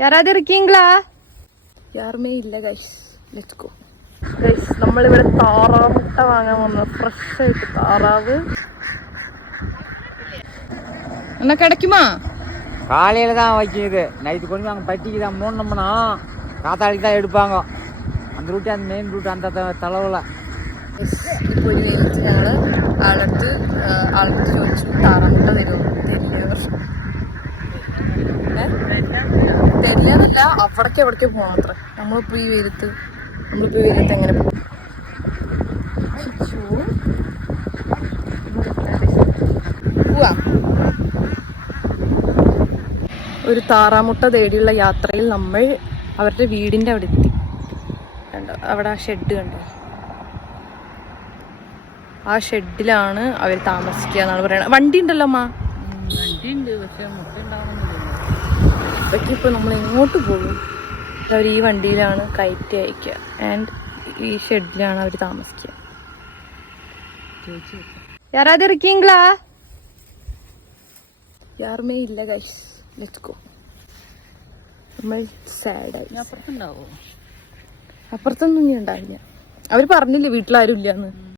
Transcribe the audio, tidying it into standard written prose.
யாராவது இருக்கீங்களா? யாருமே இல்ல கைஸ். Let's go. ഗൈസ് നമ്മളിവിടെ താറാവ് മുട്ട വാങ്ങാൻ വന്നു. ഫ്രഷ് ആയിട്ട് താറാവ്. എന്നാ கிடைக்குமா? காலையில தான் வைக்கிது. நைட்டு கொண்டு அங்கே பட்டிக்கு தான் மூடணும்னா காத்தாளிக்கு தான் எடுப்பாங்க. அந்த ரூட்டு அந்த மெயின் ரூட் அந்த തളവില. ഇപ്പോൾ ഒരു നേരിട്ട് ഞങ്ങൾ ആളടുത്ത് ചോദിച്ചു താറാമുട്ട തരുമോ? തരില്ലാന്നല്ല, അവിടേക്ക് പോകണം അത്ര. നമ്മളിപ്പോൾ ഈ വെയിലത്ത് എങ്ങനെ പോകും? പോവാ. ഒരു താറാമുട്ട തേടിയുള്ള യാത്രയിൽ നമ്മൾ അവരുടെ വീടിൻ്റെ അവിടെ എത്തി. കണ്ടോ അവിടെ ആ ഷെഡ് കണ്ടോ? ആ ഷെഡിലാണ് അവർ താമസിക്കുക എന്നാണ് പറയുന്നത്. വണ്ടി ഉണ്ടല്ലോ അമ്മ? വണ്ടിയുണ്ട്, പക്ഷെ മുട്ട ഉണ്ടാവുന്നില്ല. ഇതൊക്കെ ഇപ്പോൾ നമ്മൾ എങ്ങോട്ട് പോകും? അവർ ഈ വണ്ടിയിലാണ് കയറ്റി അയക്കുക. ആൻഡ് ഈ ഷെഡിലാണ് അവർ താമസിക്കുക. யாராவது இருக்கீங்களா? யாருமே ഇല്ല ഗൈസ്. Let's go. നമ്മൾ സാഡായി. അപ്പുറത്തുണ്ടാവോ? അപ്പുറത്തൊന്നും ഇനി ഉണ്ടാവില്ല. അവർ പറഞ്ഞില്ലേ വീട്ടിലാരും ഇല്ലാന്ന്.